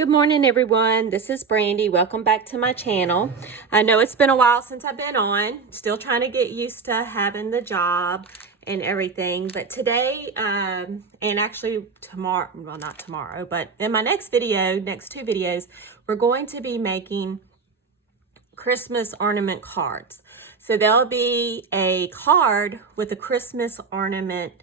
Good morning, everyone. This is Brandy. Welcome back to my channel. I know it's been a while since I've been on. Still trying to get used to having the job and everything. But today, and actually tomorrow, well, not tomorrow, but in my next video, next two videos, we're going to be making Christmas ornament cards. So there'll be a card with a Christmas ornament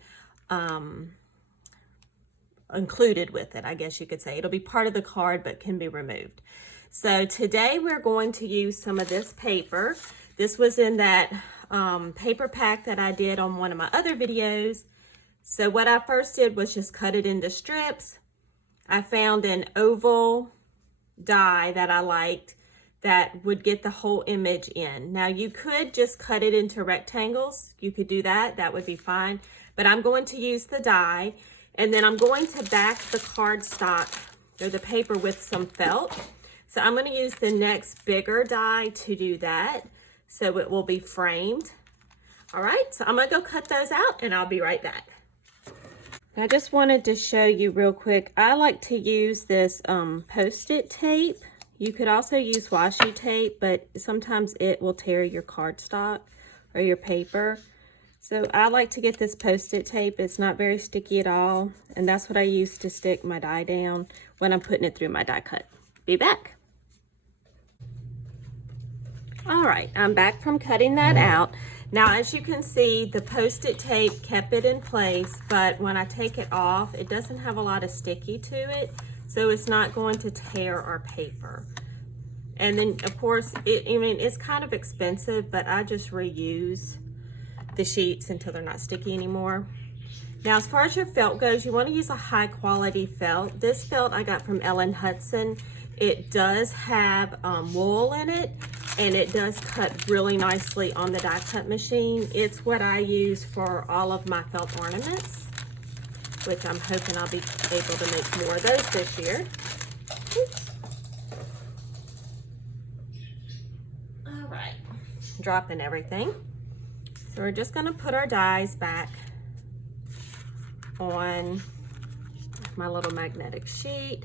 included with it, I guess you could say. It'll be part of the card but can be removed. So today we're going to use some of this paper. This was in that paper pack that I did on one of my other videos. So what I first did was just cut it into strips. I found an oval die that I liked that would get the whole image in. Now you could just cut it into rectangles. You could do that. That would be fine. But I'm going to use the die. And then I'm going to back the cardstock or the paper with some felt. So I'm going to use the next bigger die to do that. So it will be framed. All right, so I'm going to go cut those out and I'll be right back. I just wanted to show you real quick. I like to use this Post-it tape. You could also use washi tape, but sometimes it will tear your cardstock or your paper. So I like to get this Post-it tape. It's not very sticky at all. And that's what I use to stick my die down when I'm putting it through my die cut. Be back. All right, I'm back from cutting that out. Now, as you can see, the Post-it tape kept it in place, but when I take it off, it doesn't have a lot of sticky to it. So it's not going to tear our paper. And then of course, it's kind of expensive, but I just reuse the sheets until they're not sticky anymore. Now, as far as your felt goes, you want to use a high quality felt. This felt I got from Ellen Hudson. It does have wool in it, and it does cut really nicely on the die cut machine. It's what I use for all of my felt ornaments, which I'm hoping I'll be able to make more of those this year. Oops. All right, dropping everything. So we're just going to put our dies back on my little magnetic sheet,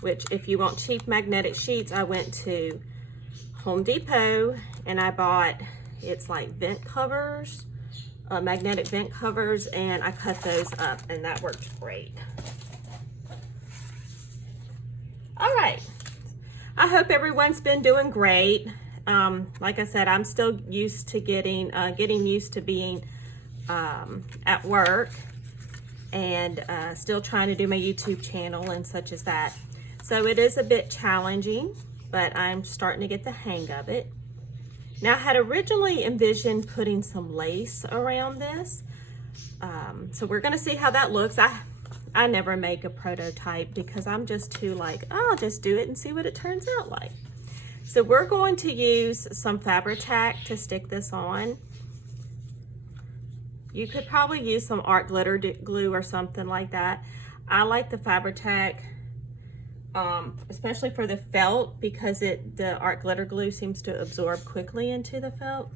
which if you want cheap magnetic sheets, I went to Home Depot and I bought, it's like vent covers, magnetic vent covers, and I cut those up and that worked great. All right, I hope everyone's been doing great. Like I said, I'm still used to getting used to being at work and still trying to do my YouTube channel and such as that. So it is a bit challenging, but I'm starting to get the hang of it. Now, I had originally envisioned putting some lace around this. So we're going to see how that looks. I never make a prototype because I'm just too like, oh, I'll just do it and see what it turns out like. So we're going to use some Fabri-Tac to stick this on. You could probably use some art glitter glue or something like that. I like the Fabri-Tac, especially for the felt, because the art glitter glue seems to absorb quickly into the felt.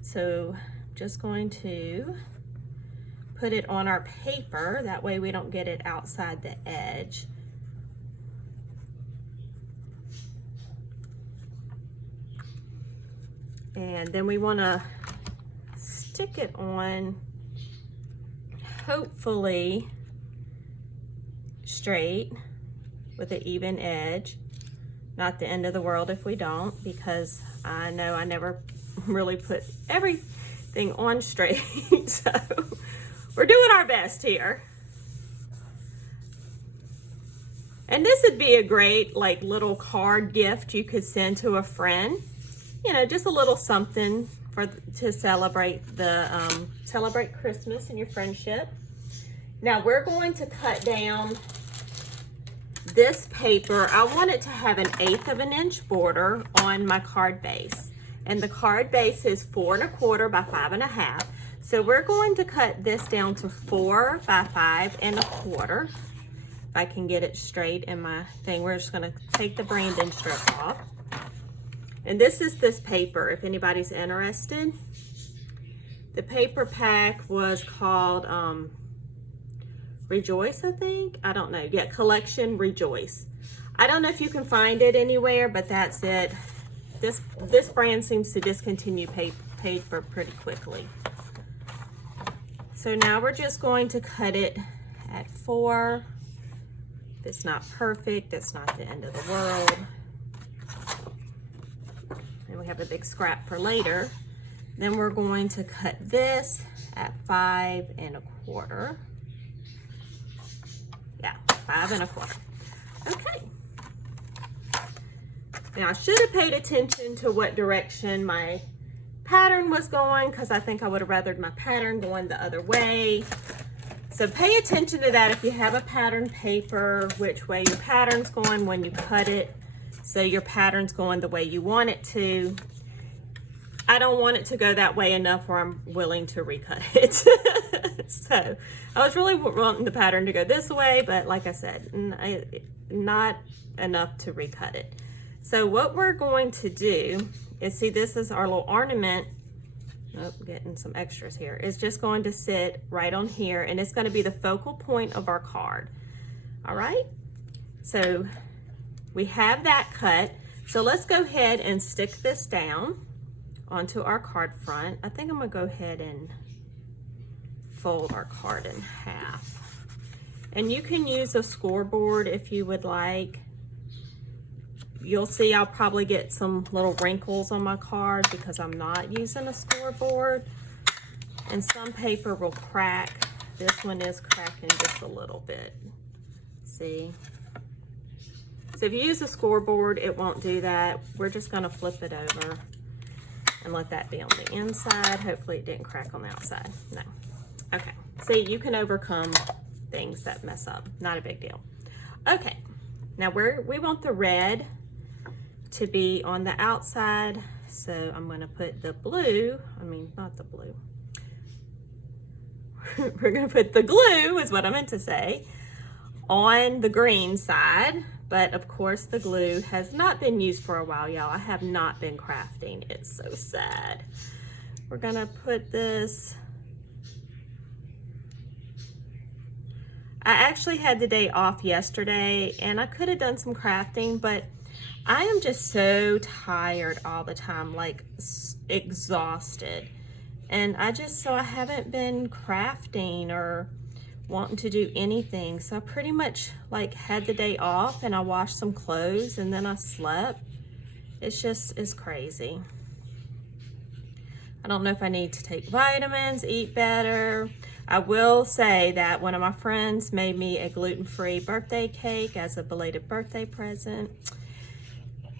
So I'm just going to put it on our paper. That way we don't get it outside the edge. And then we want to stick it on, hopefully straight with an even edge. Not the end of the world if we don't, because I know I never really put everything on straight. So we're doing our best here. And this would be a great like little card gift you could send to a friend. You know, just a little something to celebrate celebrate Christmas and your friendship. Now we're going to cut down this paper. I want it to have an 1/8 of an inch border on my card base, and the card base is 4 1/4 by 5 1/2. So we're going to cut this down to 4 by 5 1/4. If I can get it straight in my thing, we're just going to take the branding strip off. And this is this paper, if anybody's interested. The paper pack was called Rejoice, I think. I don't know. Yeah, Collection Rejoice. I don't know if you can find it anywhere, but that's it. This brand seems to discontinue paper pretty quickly. So now we're just going to cut it at 4. If it's not perfect, it's not the end of the world. And we have a big scrap for later. Then we're going to cut this at 5 1/4. Yeah, 5 1/4. Okay. Now I should have paid attention to what direction my pattern was going, because I think I would have rathered my pattern going the other way. So pay attention to that if you have a pattern paper, which way your pattern's going when you cut it, so your pattern's going the way you want it to. I don't want it to go that way enough where I'm willing to recut it. So I was really wanting the pattern to go this way, but like I said, not enough to recut it. So what we're going to do is, see, this is our little ornament. Oh, getting some extras here. It's just going to sit right on here, and it's going to be the focal point of our card. All right, so we have that cut. So let's go ahead and stick this down onto our card front. I think I'm gonna go ahead and fold our card in half. And you can use a scoreboard if you would like. You'll see I'll probably get some little wrinkles on my card because I'm not using a scoreboard. And some paper will crack. This one is cracking just a little bit. See? So if you use a scoreboard, it won't do that. We're just gonna flip it over and let that be on the inside. Hopefully it didn't crack on the outside. No. Okay. See, you can overcome things that mess up. Not a big deal. Okay. Now we want the red to be on the outside. So I'm going to put the blue, not the blue. We're going to put the glue, is what I meant to say, on the green side. But of course the glue has not been used for a while, y'all. I have not been crafting. It's so sad. We're gonna put this. I actually had the day off yesterday and I could have done some crafting, but I am just so tired all the time, like exhausted. And so I haven't been crafting or wanting to do anything. So I pretty much like had the day off and I washed some clothes and then I slept. It's crazy. I don't know if I need to take vitamins, eat better. I will say that one of my friends made me a gluten-free birthday cake as a belated birthday present.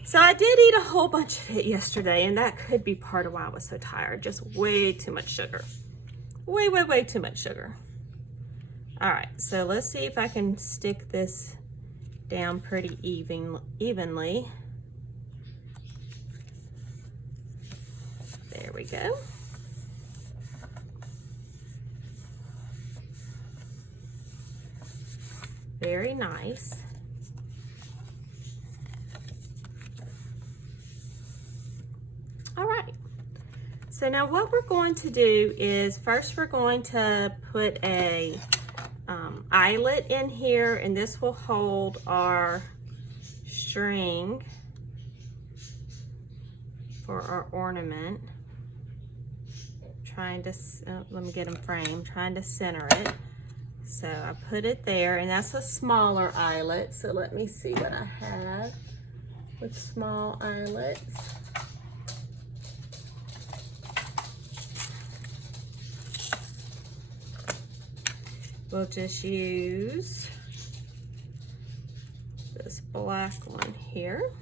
So I did eat a whole bunch of it yesterday, and that could be part of why I was so tired. Just way too much sugar. Way, way, way too much sugar. All right, so let's see if I can stick this down pretty evenly. There we go. Very nice. All right. So now what we're going to do is first we're going to put a eyelet in here, and this will hold our string for our ornament. Let me get them framed, trying to center it. So I put it there, and that's a smaller eyelet. So let me see what I have with small eyelets. We'll just use this black one here.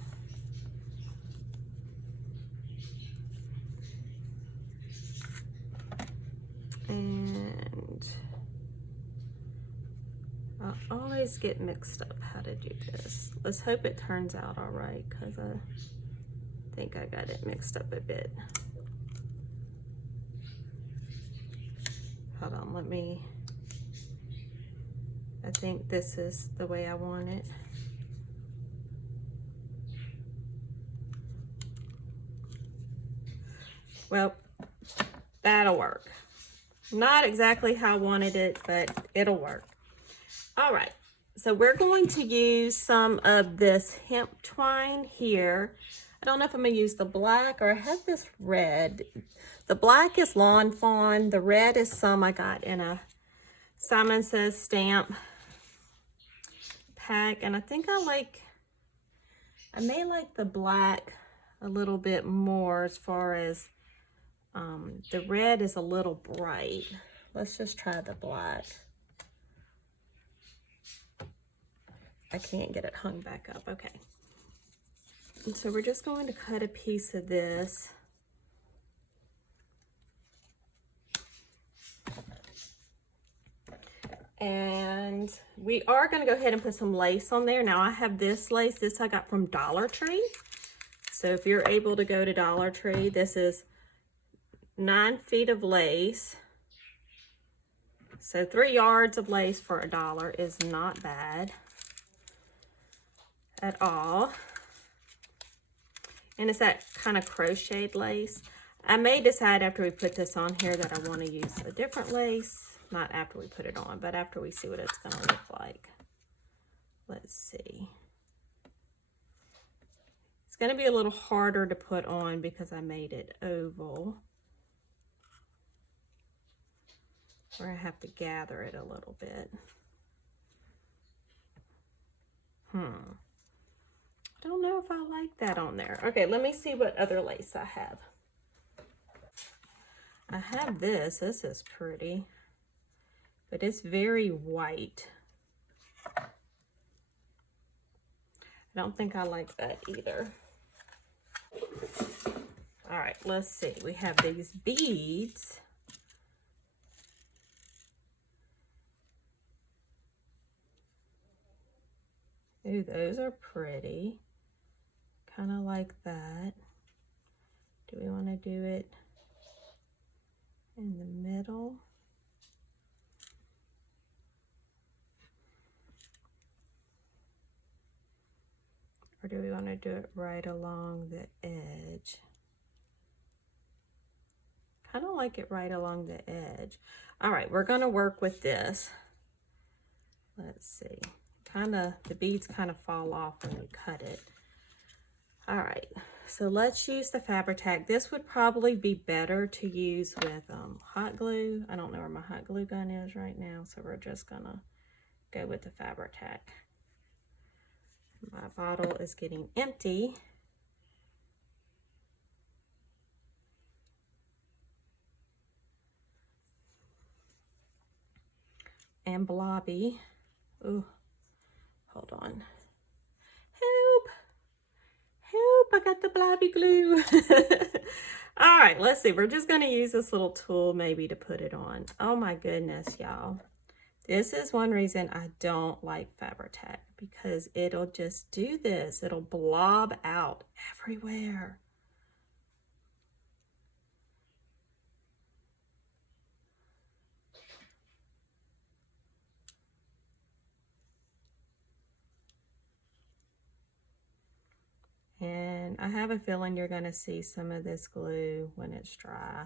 And I always get mixed up how to do this. Let's hope it turns out all right, because I think I got it mixed up a bit. Hold on, I think this is the way I want it. Well, that'll work. Not exactly how I wanted it, but it'll work. All right, So we're going to use some of this hemp twine here. I don't know if I'm gonna use the black or I have this red. The black is Lawn Fawn. The red is some I got in a Simon Says stamp pack. And I think I may like the black a little bit more as far as the red is a little bright. Let's just try the black. I can't get it hung back up. Okay. And so we're just going to cut a piece of this. And we are going to go ahead and put some lace on there. Now I have this lace. This I got from Dollar Tree. So if you're able to go to Dollar Tree, this is 9 feet of lace. So 3 yards of lace for $1 is not bad at all. And it's that kind of crocheted lace. I may decide after we put this on here that I want to use a different lace. Not after we put it on, but after we see what it's going to look like. Let's see. It's going to be a little harder to put on because I made it oval. Where I have to gather it a little bit. I don't know if I like that on there. Okay, let me see what other lace I have. I have this. This is pretty. But it's very white. I don't think I like that either. All right, let's see. We have these beads. Ooh, those are pretty. Kind of like that. Do we want to do it in the middle? Or do we want to do it right along the edge? Kind of like it right along the edge. All right, we're going to work with this. Let's see. The beads kind of fall off when we cut it. All right, so let's use the Fabri-Tac. This would probably be better to use with hot glue. I don't know where my hot glue gun is right now, so we're just gonna go with the Fabri-Tac. My bottle is getting empty. And blobby. Ooh, hold on. Help! Help, I got the blobby glue. All right, let's see. We're just gonna use this little tool maybe to put it on. Oh my goodness, y'all. This is one reason I don't like Fabri-Tac, because it'll just do this. It'll blob out everywhere. And I have a feeling you're going to see some of this glue when it's dry.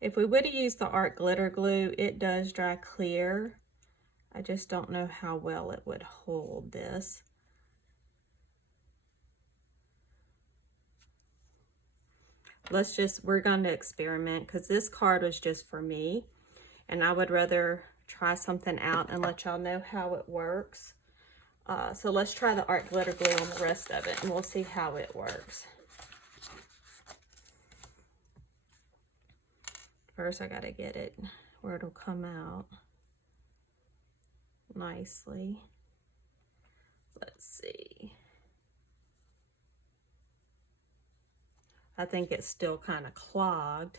If we would have used the art glitter glue, it does dry clear. I just don't know how well it would hold this. We're going to experiment because this card was just for me. And I would rather try something out and let y'all know how it works. So let's try the art glitter glue on the rest of it and we'll see how it works. First, I gotta get it where it'll come out nicely. Let's see. I think it's still kind of clogged.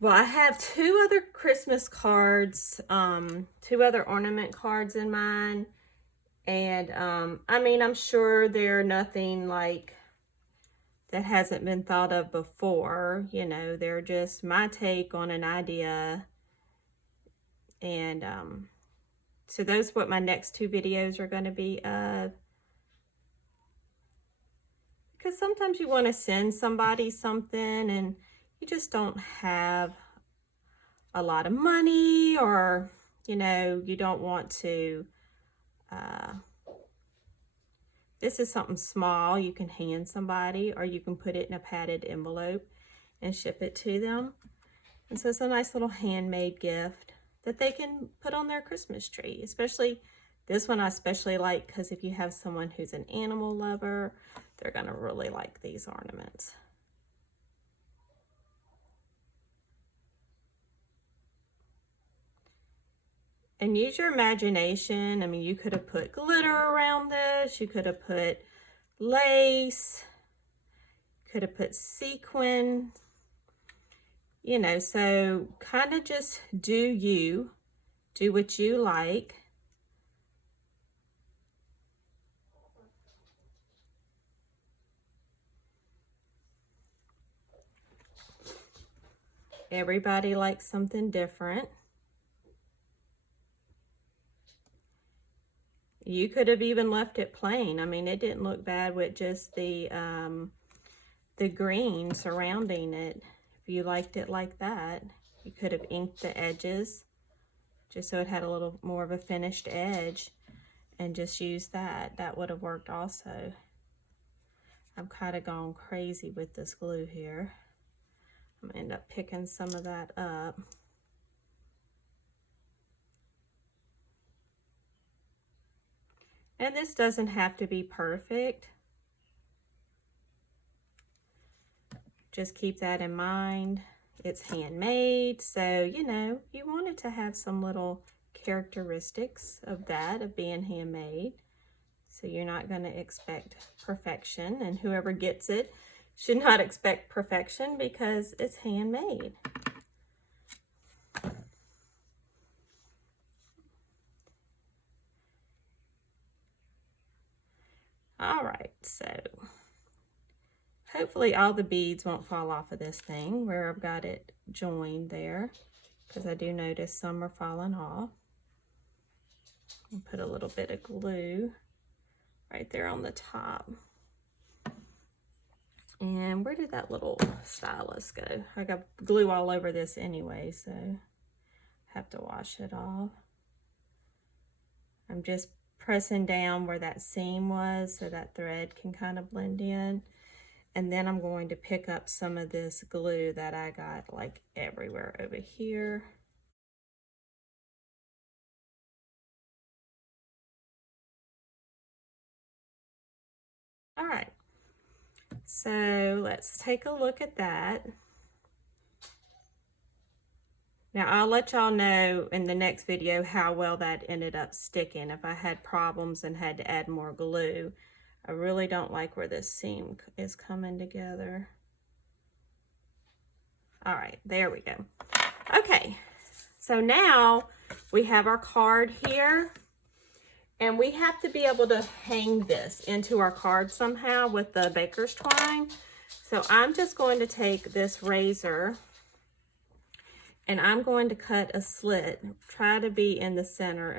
Well, I have 2 other Christmas cards, 2 other ornament cards in mine. And, I mean, I'm sure they're nothing like that hasn't been thought of before. You know, they're just my take on an idea. And, so those are what my next 2 videos are going to be of. Because sometimes you want to send somebody something and you just don't have a lot of money, or, you know, you don't want to, this is something small you can hand somebody, or you can put it in a padded envelope and ship it to them. And so it's a nice little handmade gift that they can put on their Christmas tree. Especially this one I especially like, because if you have someone who's an animal lover, they're going to really like these ornaments. And use your imagination. I mean, you could have put glitter around this. You could have put lace. Could have put sequin. You know, so kind of just do what you like. Everybody likes something different. You could have even left it plain. I mean, it didn't look bad with just the green surrounding it. If you liked it like that, you could have inked the edges just so it had a little more of a finished edge and just use that. That would have worked also. I'm kind of gone crazy with this glue here. I'm gonna end up picking some of that up. And this doesn't have to be perfect. Just keep that in mind. It's handmade, so, you know, you want it to have some little characteristics of that, of being handmade. So you're not going to expect perfection, and whoever gets it should not expect perfection because it's handmade. All right, so hopefully all the beads won't fall off of this thing where I've got it joined there, because I do notice some are falling off. I'll put a little bit of glue right there on the top. And where did that little stylus go? I got glue all over this anyway, so I have to wash it off. I'm just pressing down where that seam was so that thread can kind of blend in. And then I'm going to pick up some of this glue that I got like everywhere over here. All right, so let's take a look at that. Now I'll let y'all know in the next video how well that ended up sticking. If I had problems and had to add more glue, I really don't like where this seam is coming together. All right, there we go. Okay, so now we have our card here, and we have to be able to hang this into our card somehow with the baker's twine. So I'm just going to take this razor and I'm going to cut a slit, try to be in the center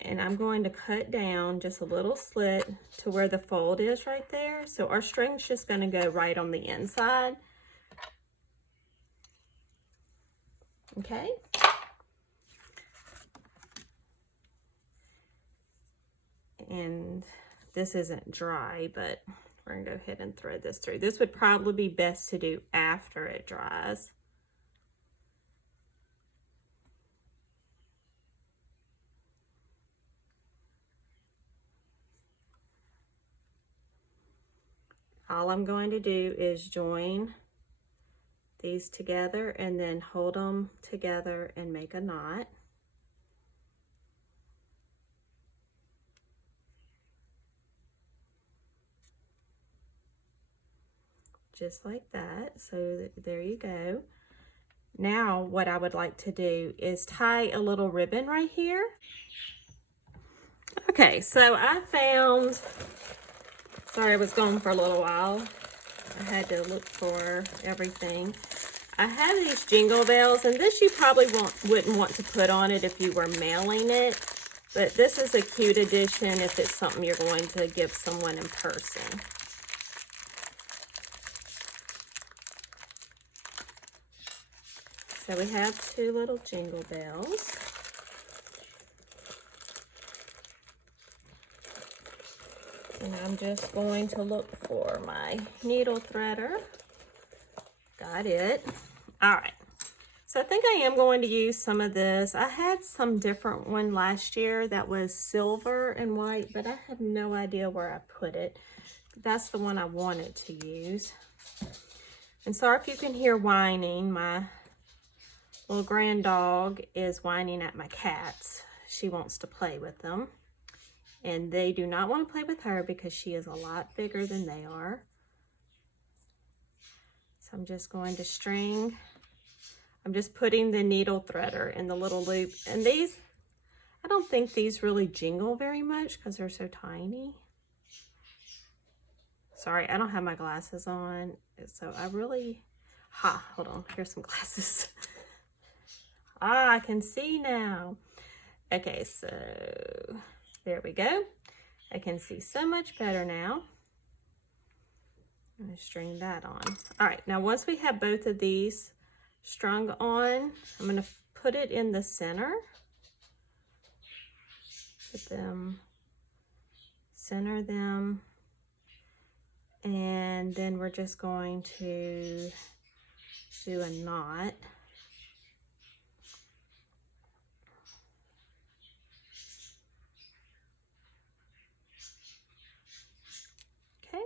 and I'm going to cut down just a little slit to where the fold is right there. So our string's just going to go right on the inside. Okay. And this isn't dry, but we're going to go ahead and thread this through. This would probably be best to do after it dries. All I'm going to do is join these together and then hold them together and make a knot. Just like that. So there you go. Now what I would like to do is tie a little ribbon right here. Okay, so I found, sorry I was gone for a little while. I had to look for everything. I have these jingle bells, and this you probably wouldn't want to put on it if you were mailing it, but this is a cute addition if it's something you're going to give someone in person. So we have 2 little jingle bells. And I'm just going to look for my needle threader. Got it. All right. So I think I am going to use some of this. I had some different one last year that was silver and white, but I have no idea where I put it. That's the one I wanted to use. And sorry if you can hear whining. My little grand dog is whining at my cats. She wants to play with them. And they do not want to play with her because she is a lot bigger than they are. So I'm just going to string. I'm just putting the needle threader in the little loop. And these, I don't think these really jingle very much because they're so tiny. Sorry, I don't have my glasses on. So I really, hold on, here's some glasses. I can see now. Okay, so there we go. I can see so much better now. I'm gonna string that on. All right, now once we have both of these strung on, I'm gonna put it in the center. Put them, center them, and then we're just going to do a knot. Okay,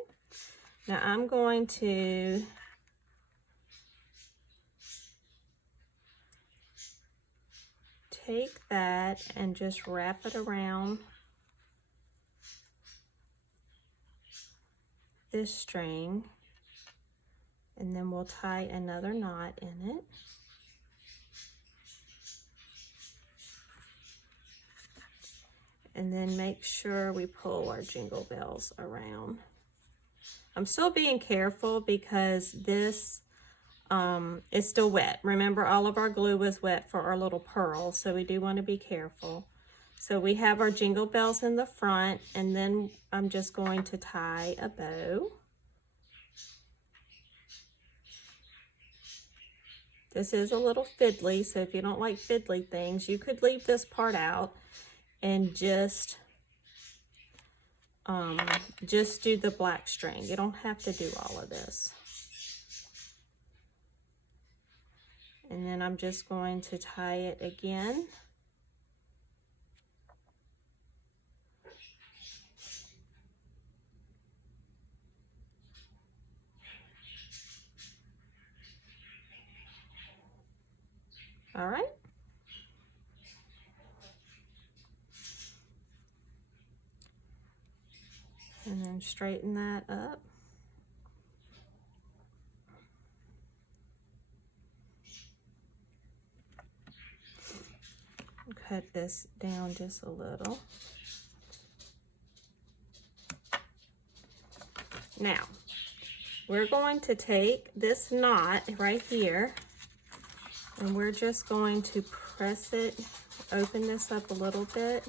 now I'm going to take that and just wrap it around this string, and then we'll tie another knot in it. And then make sure we pull our jingle bells around. I'm still being careful because this is still wet. Remember, all of our glue was wet for our little pearls, so we do want to be careful. So we have our jingle bells in the front, and then I'm just going to tie a bow. This is a little fiddly, so if you don't like fiddly things, you could leave this part out and just do the black string. You don't have to do all of this. And then I'm just going to tie it again. All right. And then straighten that up. Cut this down just a little. Now, we're going to take this knot right here, and we're just going to press it, open this up a little bit.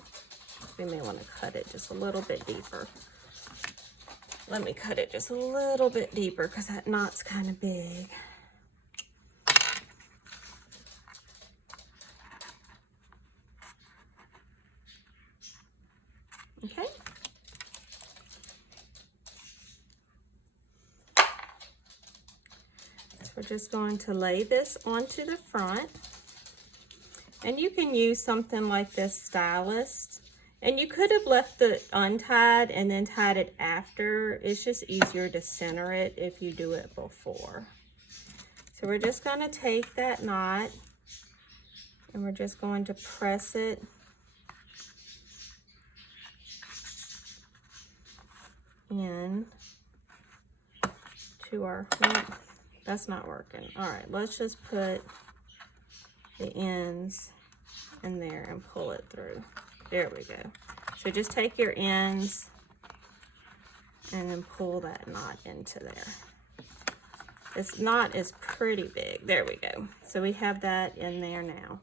We may want to cut it just a little bit deeper. Let me cut it just a little bit deeper because that knot's kind of big. Okay. So we're just going to lay this onto the front. And you can use something like this stylus. And you could have left it untied and then tied it after. It's just easier to center it if you do it before. So we're just going to take that knot and we're just going to press it in to our, that's not working. All right, let's just put the ends in there and pull it through. There we go. So just take your ends and then pull that knot into there. This knot is pretty big. There we go. So we have that in there now.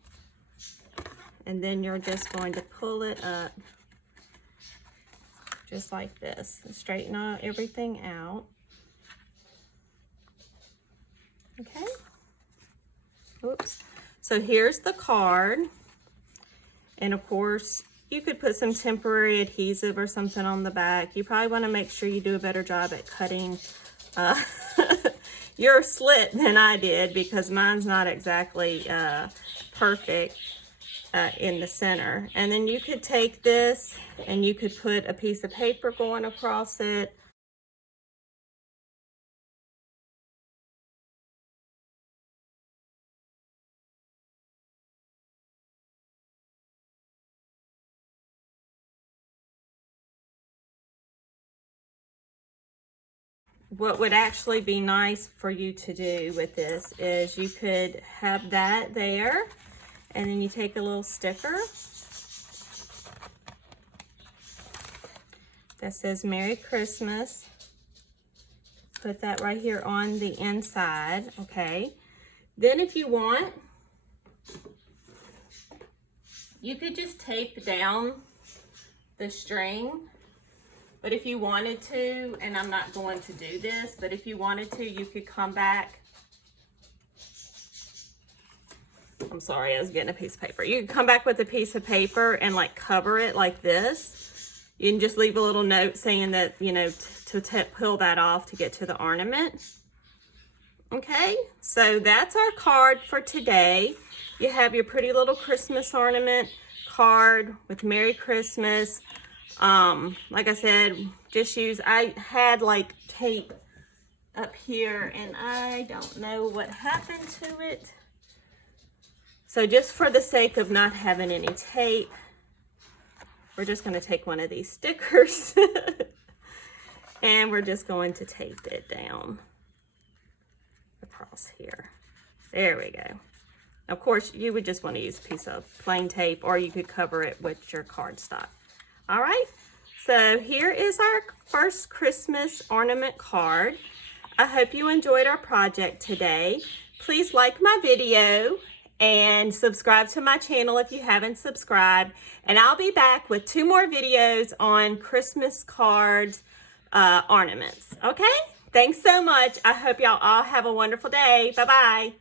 And then you're just going to pull it up just like this. Straighten out everything out. Okay. Oops. So here's the card. And of course, you could put some temporary adhesive or something on the back. You probably want to make sure you do a better job at cutting your slit than I did, because mine's not exactly perfect in the center. And then you could take this and you could put a piece of paper going across it. What would actually be nice for you to do with this is you could have that there, and then you take a little sticker that says Merry Christmas. Put that right here on the inside, okay? Then if you want, you could just tape down the string. But if you wanted to, and I'm not going to do this, but if you wanted to, you could come back. I'm sorry, I was getting a piece of paper. You could come back with a piece of paper and like cover it like this. You can just leave a little note saying that, you know, to peel that off to get to the ornament. Okay, so that's our card for today. You have your pretty little Christmas ornament card with Merry Christmas. Like I said, I had like tape up here and I don't know what happened to it. So just for the sake of not having any tape, we're just going to take one of these stickers and we're just going to tape it down across here. There we go. Of course, you would just want to use a piece of plain tape, or you could cover it with your cardstock. All right, so here is our first Christmas ornament card. I hope you enjoyed our project today. Please like my video and subscribe to my channel if you haven't subscribed. And I'll be back with 2 more videos on Christmas cards, ornaments. Okay, thanks so much. I hope y'all all have a wonderful day. Bye-bye.